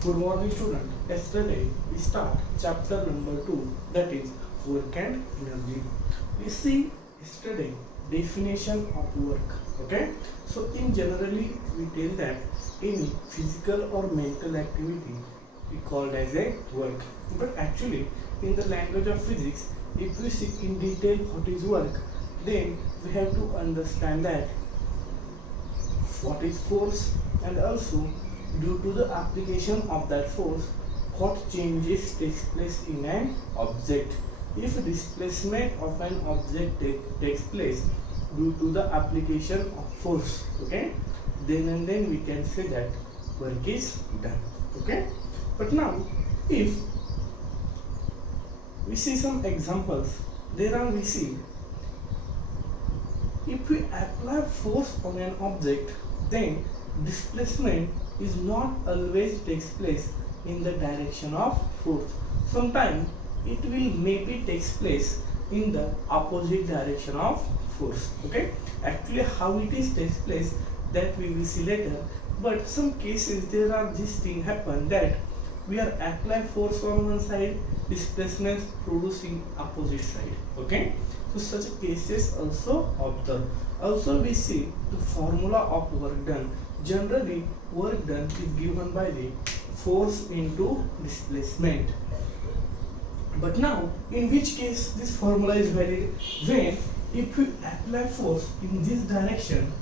Good morning student. Yesterday we start chapter number 2, that is work and energy. We see yesterday definition of work. Okay. So in generally we tell that any physical or mental activity we called as a work. But actually in the language of physics, if we see in detail what is work, then we have to understand that what is force, and also due to the application of that force what changes takes place in an object. If displacement of an object takes place due to the application of force, okay, then and then we can say that work is done. Okay, but now if we see some examples, there are we see if we apply force on an object, then displacement is not always takes place in the direction of force. Sometimes it will maybe takes place in the opposite direction of force. Okay, actually how it is takes place that we will see later, but some cases there are this thing happen that we are apply force on one side, displacement producing opposite side. Okay, so such cases also observe. Also we see the formula of work done. Generally work done is given by the force into displacement. But now in which case this formula is valid? When if we apply force in this direction,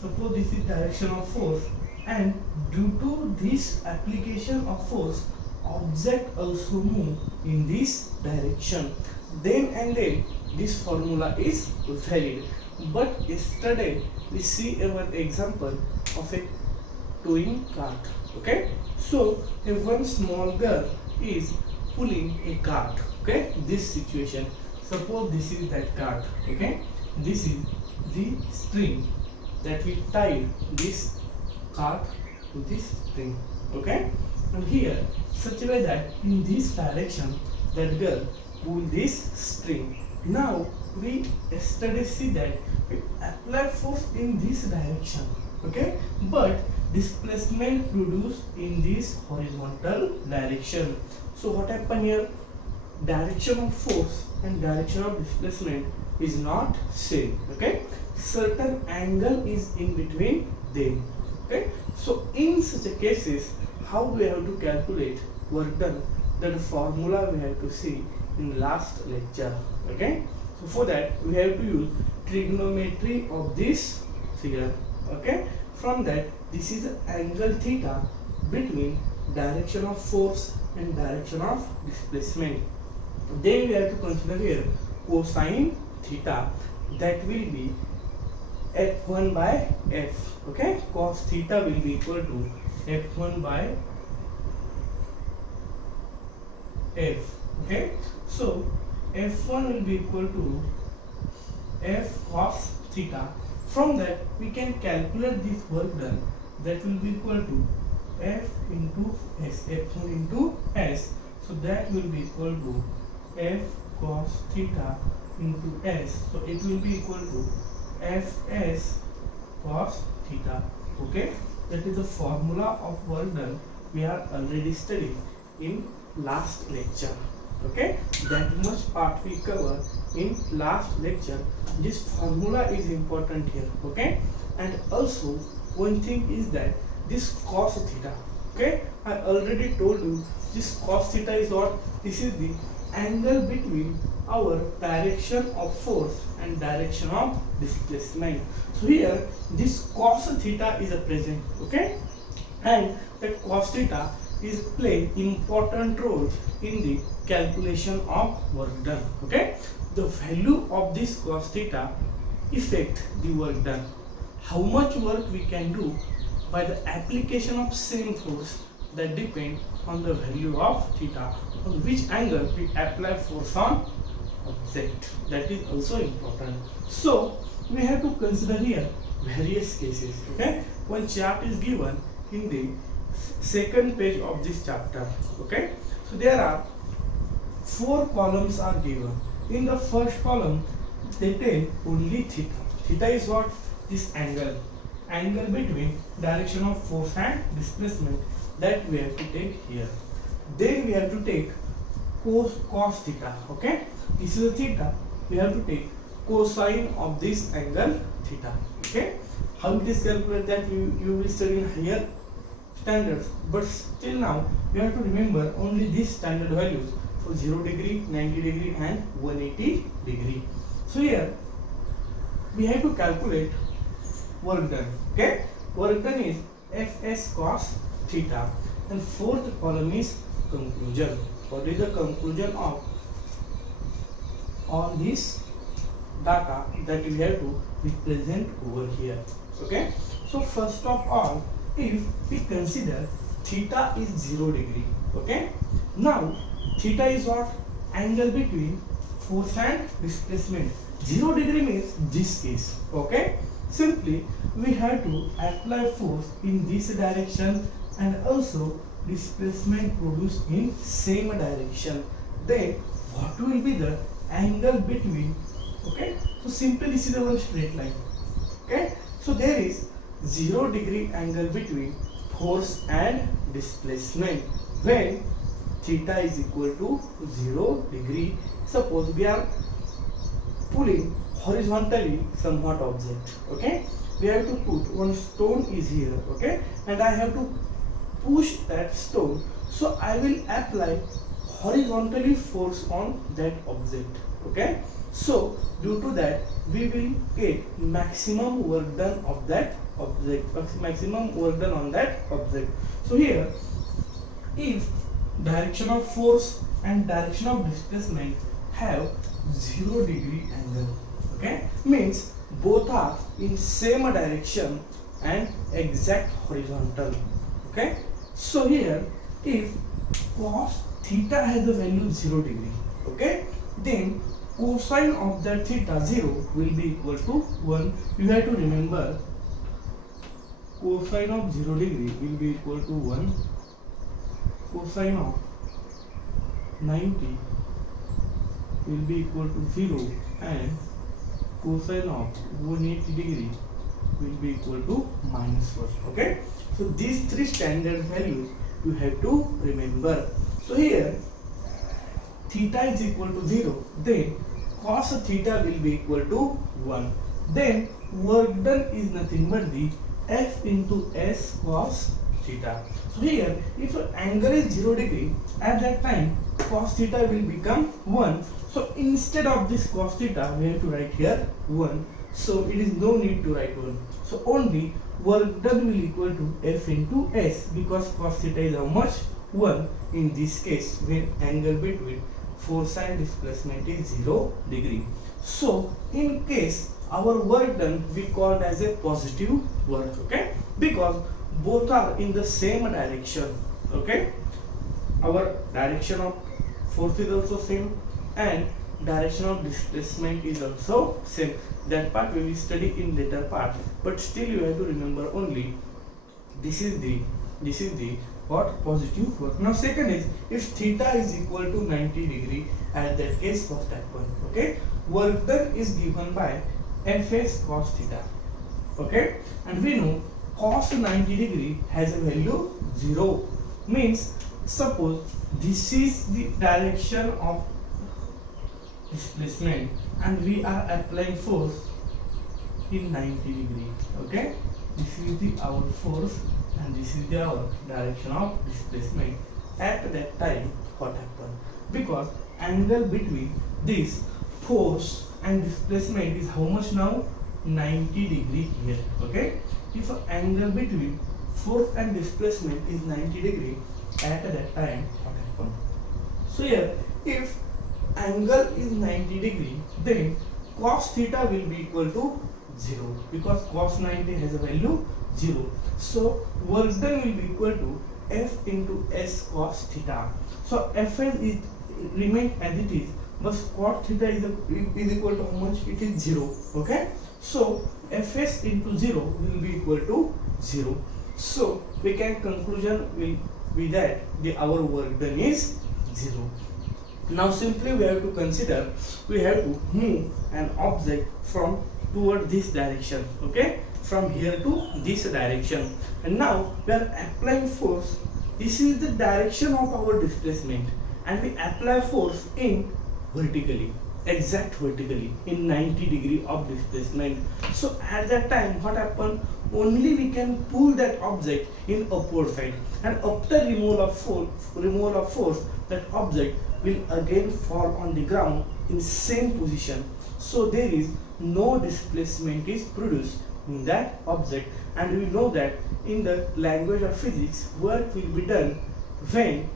suppose this is direction of force, and due to this application of force object also move in this direction, then and then this formula is valid. But yesterday we see one example of a towing cart. Okay, so a one small girl is pulling a cart. Okay, this situation, suppose this is that cart. Okay, this is the string that we tie this cart to this string. Okay, and here such a way that in this direction that girl pull this string. Now we yesterday see that we apply force in this direction. Okay, but displacement produced in this horizontal direction. So what happened here? Direction of force and direction of displacement is not same. Okay, certain angle is in between them. Okay, so in such a cases how we have to calculate work done, that formula we have to see in last lecture. Okay, so for that we have to use trigonometry of this figure. Okay, from that this is the angle theta between direction of force and direction of displacement. Then we have to consider here cosine theta, that will be f1 by f. Okay, cos theta will be equal to f1 by f. Okay, so f1 will be equal to f cos theta. From that we can calculate this work done, that will be equal to f into s, f1 into s. So that will be equal to f cos theta into s. So it will be equal to fs cos theta. Okay, that is the formula of work done we are already studied in last lecture. Okay, that much part we cover in last lecture. This formula is important here. Okay, and also one thing is that this cos theta. Okay, I already told you this cos theta is what? This is the angle between our direction of force and direction of displacement. So here this cos theta is a present. Okay, and that cos theta is play important role in the calculation of work done. Okay, the value of this cos theta affect the work done. How much work we can do by the application of same force, that depend on the value of theta, on which angle we apply force on object. That is also important. So we have to consider here various cases. Okay, one chart is given in the second page of this chapter. Okay, so there are 4 columns are given. In the first column they tell only theta. Theta is what? This angle. angle between direction of force and displacement that we have to take here. Then we have to take cos theta. Okay, this is a theta. We have to take cosine of this angle theta. Okay, how it is calculated that you will study in higher standards, but still now you have to remember only these standard values for 0 degree, 90 degree and 180 degree. So here we have to calculate work done. Okay, work done is Fs cos theta, and fourth column is conclusion. What is the conclusion of all this data that we have to represent over here? Okay, so first of all, if we consider theta is 0 degree, okay, now theta is what? Angle between force and displacement. 0 degree means this case. Okay, simply we have to apply force in this direction and also displacement produced in same direction. Then what will be the angle between? Okay, so simply this is our straight line. Okay, so there is 0 degree angle between force and displacement when theta is equal to 0 degree. Suppose we are pulling horizontally somewhat object. Okay, we have to put one stone is here. Okay, and I have to push that stone, so I will apply horizontally force on that object. Okay, so due to that we will get maximum work done of that object, maximum work done on that object. So here, if direction of force and direction of displacement have 0 degree angle, okay, means both are in same direction and exact horizontal. Okay, so here if cos theta has a value 0 degree, okay, then cosine of that theta 0 will be equal to 1. You have to remember cosine of 0 degree will be equal to 1. Cosine of 90 will be equal to 0, and cosine of 180 degree will be equal to -1. Okay, so these three standard values you have to remember. So here theta is equal to 0, then cos theta will be equal to 1. Then work done is nothing but the F into S cos theta. So here if angle is 0 degree, at that time cos theta will become 1. So instead of this cos theta we have to write here 1. So it is no need to write 1. So only work done will equal to F into S, because cos theta is how much? 1 in this case when angle between force and displacement is 0 degree. So in case our work done we called as a positive work. Okay, because both are in the same direction. Okay, our direction of force is also same and direction of displacement is also same. That part we will study in later part, but still you have to remember only this is the what? Positive work. Now second is, if theta is equal to 90 degree, at that case first happen. Okay, work done is given by Fs cos theta. Okay, and we know cos 90 degree has a value 0. Means suppose this is the direction of displacement and we are applying force in 90 degree. Okay, this is the our force and this is the our direction of displacement. At that time what happened? Because angle between this force and displacement is how much now? 90 degree here. Okay, if angle between force and displacement is 90 degree, at that time what happened? So here if angle is 90 degree, then cos theta will be equal to 0, because cos 90 has a value 0. So work done will be equal to F into S cos theta. So Fs is remain as it is, but cos theta is equal to how much? It is 0. Okay, so Fs into 0 will be equal to 0. So we can conclusion will be that our work done is 0. Now simply we have to consider, we have to move an object from toward this direction. Okay, from here to this direction, and now we are applying force. This is the direction of our displacement, and we apply force in vertically, exact vertically, in 90 degree of displacement. So at that time what happen, only we can pull that object in upward side, and after removal of force, that object will again fall on the ground in same position. So there is no displacement is produced in that object, and we know that in the language of physics, work will be done when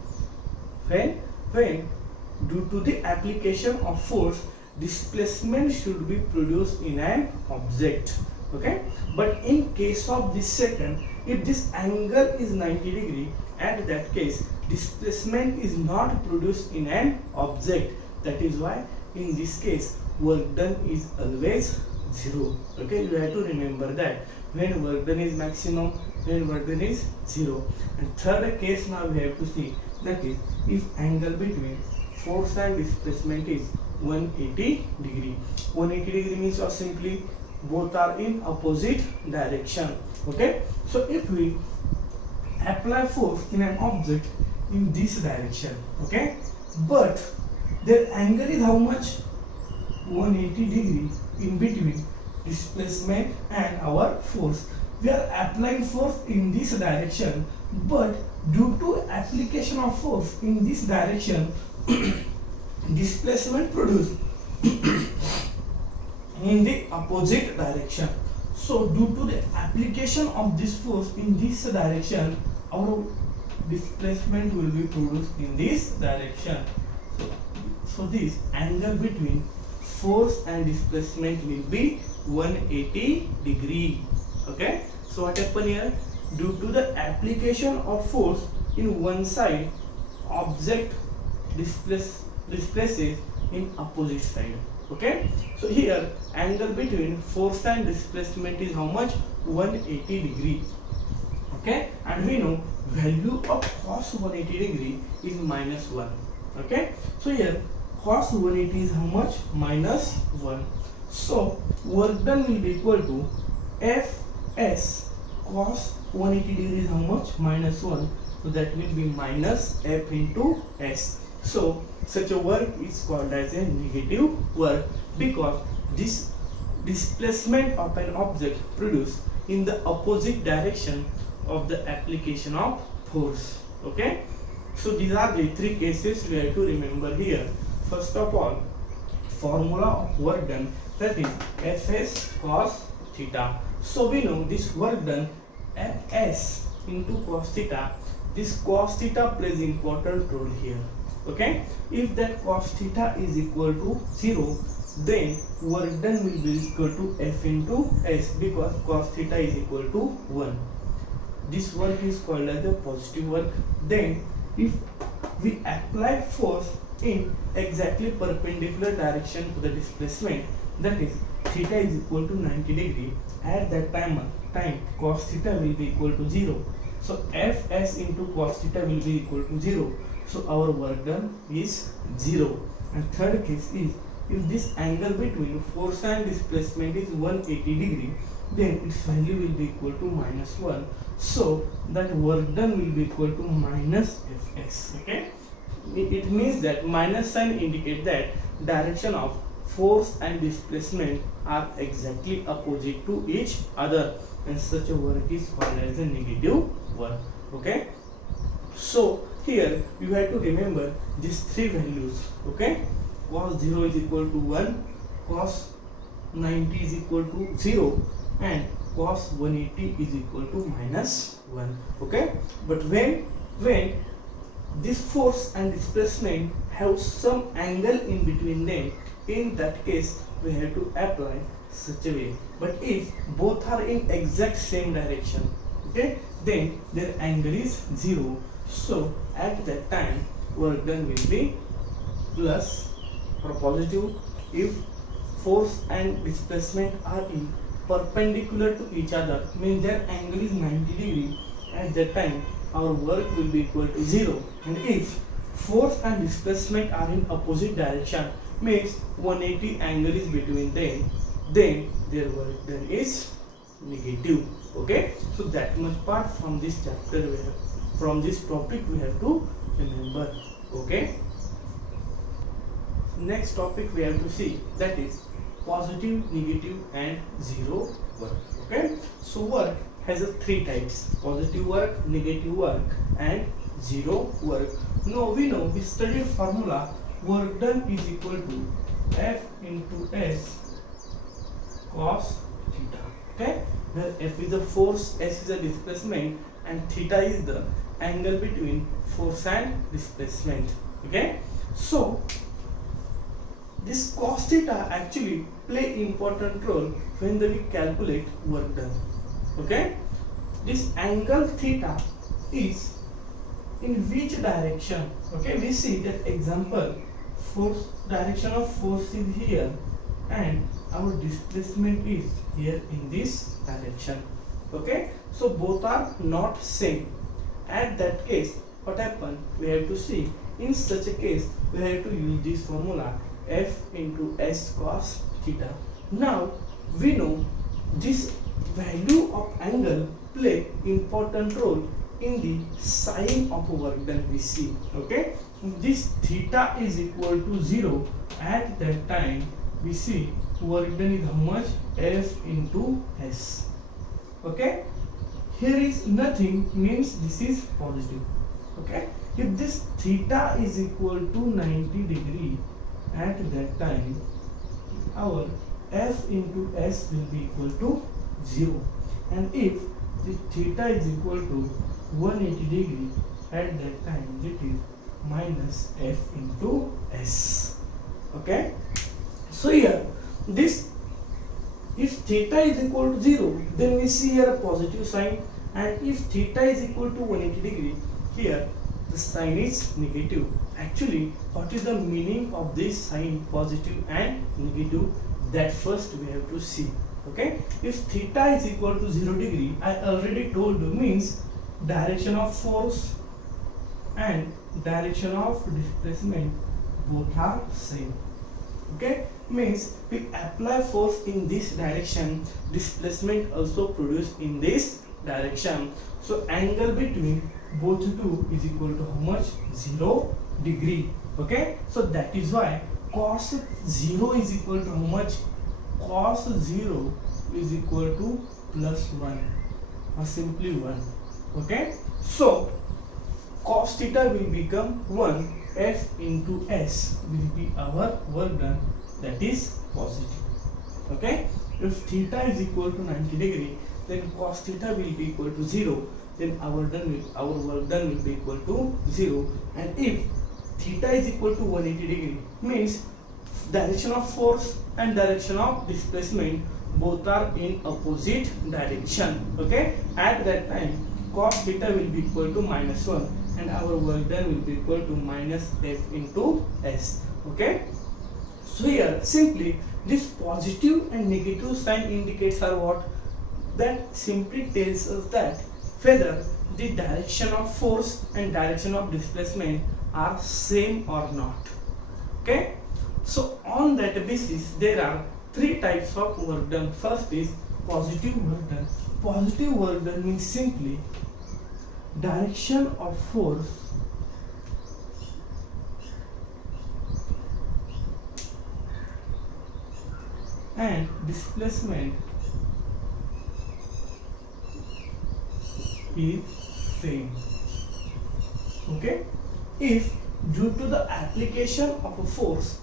due to the application of force, displacement should be produced in an object. Okay, but in case of this second, if this angle is 90 degree, at that case displacement is not produced in an object. That is why in this case work done is always zero. Okay, you have to remember that when work done is maximum, when work done is zero. And third case now we have to see, that is if angle between force and displacement is 180 degree. 180 degree means or simply both are in opposite direction. Okay, so if we apply force in an object in this direction, okay, but their angle is how much? 180 degree in between displacement and our force. We are applying force in this direction, but due to application of force in this direction, displacement produced in the opposite direction. So due to the application of this force in this direction, our displacement will be produced in this direction. So this angle between force and displacement will be 180 degree. Okay, so what happened here? Due to the application of force in one side, object displaces in opposite side. Okay, so here angle between force and displacement is how much? 180 degree. Okay, and we know value of cos 180 degree is -1. Okay, so here cos 180 is how much? -1. So work done will be equal to Fs cos 180 degree is how much? -1. So that will be minus F into S. So such a work is called as a negative work, because this displacement of an object produced in the opposite direction of the application of force. Okay, so these are the three cases we have to remember here. First of all, formula of work done, that is Fs cos theta. So we know this work done Fs into cos theta. This cos theta plays important role here. Okay, if that cos theta is equal to 0, then work done will be equal to F into S, because cos theta is equal to 1. This work is called as the positive work. Then if we apply force in exactly perpendicular direction to the displacement, that is theta is equal to 90 degree, at that time cos theta will be equal to 0. So Fs into cos theta will be equal to 0. So our work done is 0. And third case is, if this angle between force and displacement is 180 degree, then its value will be equal to -1. So that work done will be equal to -Fs. Okay, it means that minus sign indicate that direction of force and displacement are exactly opposite to each other, and such a work is called as a negative work. Okay, so here you have to remember these three values. Okay, cos 0 is equal to 1, cos 90 is equal to 0, and cos 180 is equal to -1. Okay, but when this force and displacement have some angle in between them, in that case we have to apply such a way. But if both are in exact same direction, okay, then their angle is 0. So at that time work done will be plus or positive. If force and displacement are in perpendicular to each other, means their angle is 90 degree, at that time our work will be equal to 0. And if force and displacement are in opposite direction, means 180 angle is between them, then their work done is negative. Okay, so that much part from this chapter from this topic we have to remember. Okay, next topic we have to see, that is positive, negative and zero work. Okay, so work has a three types: positive work, negative work and zero work. Now we know, we studied formula, work done is equal to F into S cos theta. Okay, where F is the force, S is the displacement and theta is the angle between force and displacement. Okay, so this cos theta actually play important role when we calculate work done. Okay, this angle theta is in which direction? Okay, we see that example, force, direction of force is here and our displacement is here in this direction. Okay, so both are not same. At that case, what happen? We have to see, in such a case we have to use this formula, F into S cos theta. Now we know this value of angle play important role in the sign of work done we see. Okay, this theta is equal to 0. At that time we see work done is how much? F into S. Okay, here is nothing, means this is positive. Okay, if this theta is equal to 90 degree, at that time our F into S will be equal to 0, and if the theta is equal to 180 degree, at that time it is minus F into S. Okay, so here this, if theta is equal to 0, then we see here a positive sign, and if theta is equal to 180 degree, here the sign is negative. Actually, what is the meaning of this sign, positive and negative? That first we have to see. Okay, if theta is equal to 0 degree, I already told you, means direction of force and direction of displacement both are same. Okay, means we apply force in this direction, displacement also produced in this direction. So angle between both two is equal to how much? 0 degree. Okay, so that is why cos 0 is equal to how much? Cos 0 is equal to plus 1 or simply 1. Okay, so cos theta will become 1, F into S will be our work done, that is positive. Okay, if theta is equal to 90 degree, then cos theta will be equal to 0, then our work done will be equal to 0. And if theta is equal to 180 degree, means direction of force and direction of displacement both are in opposite direction. Okay, at that time cos theta will be equal to minus 1 and our work done will be equal to minus F into S. Okay, so here simply this positive and negative sign indicates are what? That simply tells us that whether the direction of force and direction of displacement are same or not. Okay, so on that basis there are three types of work done. First is positive work done. Positive work done means simply direction of force and displacement is same. Okay, if due to the application of a force,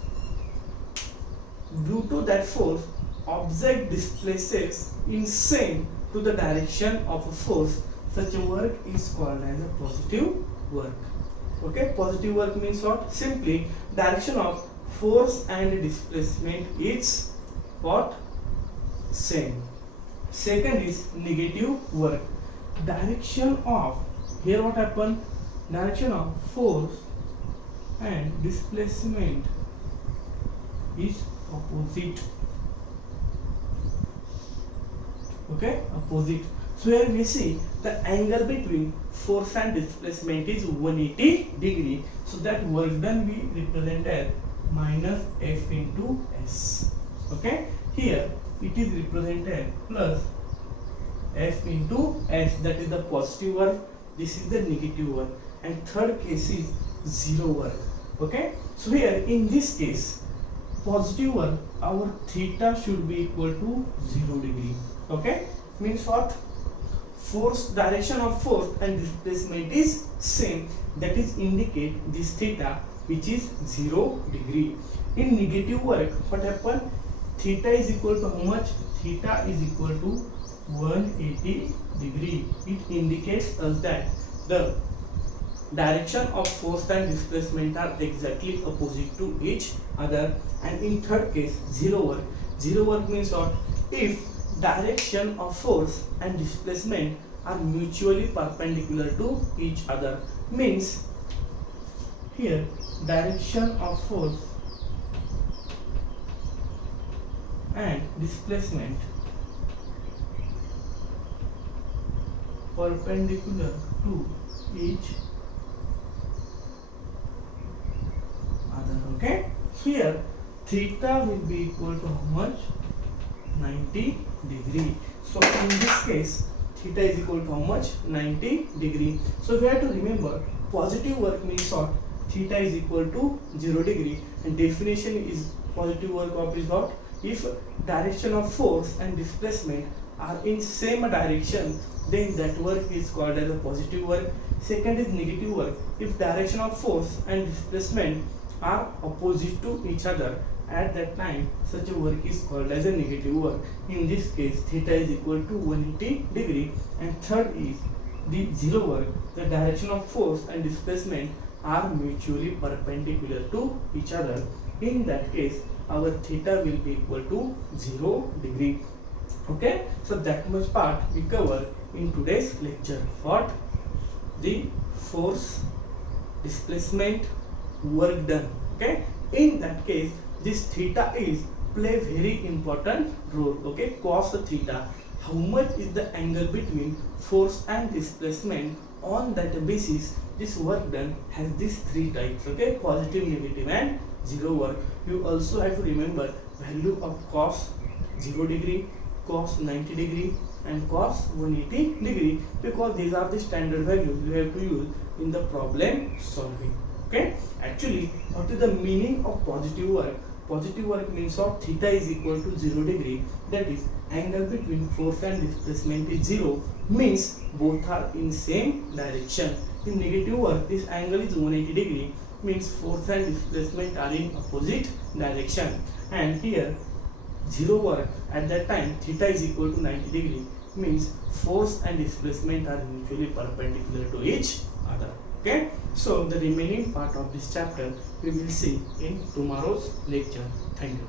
due to that force object displaces in same to the direction of a force, such a work is called as a positive work. Okay, positive work means what? Simply direction of force and displacement is what? Same. Second is negative work. Direction of, here what happened? Direction of force and displacement is opposite. Okay, opposite. So here we see the angle between force and displacement is 180 degree. So that work done we represent as minus F into S. Okay, here it is represented plus F into S, that is the positive work, this is the negative work, and third case is zero work. Okay, so here in this case positive work, our theta should be equal to 0 degree. Okay, means what? Force, direction of force and displacement is same, that is indicate this theta which is 0 degree. In negative work what happen? Theta is equal to how much? Theta is equal to 180 degree. It indicates us that the direction of force and displacement are exactly opposite to each other. And in third case, zero work. Zero work means what? If direction of force and displacement are mutually perpendicular to each other, means here direction of force and displacement perpendicular to each other. Okay, here theta will be equal to how much? 90 degree. So in this case theta is equal to how much? 90 degree. So we have to remember positive work means what? Theta is equal to 0 degree, and definition is positive work of is what? If direction of force and displacement are in same direction, then that work is called as a positive work. Second is negative work. If direction of force and displacement are opposite to each other, at that time such a work is called as a negative work. In this case theta is equal to 180 degree. And third is the zero work. The direction of force and displacement are mutually perpendicular to each other. In that case our theta will be equal to 0 degree. Okay, so that much part we cover in today's lecture. What? The force, displacement, work done. Okay, in that case this theta is play very important role. Okay, cos theta, how much is the angle between force and displacement? On that basis this work done has these three types. Okay, positive, negative and zero work. You also have to remember value of cos 0 degree, cos 90 degree and cos 180 degree, because these are the standard values you have to use in the problem solving. Okay, actually what is the meaning of positive work? Positive work means what? Theta is equal to 0 degree, that is angle between force and displacement is 0, means both are in same direction. In negative work this angle is 180 degree, means force and displacement are in opposite direction. And here zero work, at that time theta is equal to 90 degree, means force and displacement are mutually perpendicular to each other. Okay, so the remaining part of this chapter we will see in tomorrow's lecture. Thank you.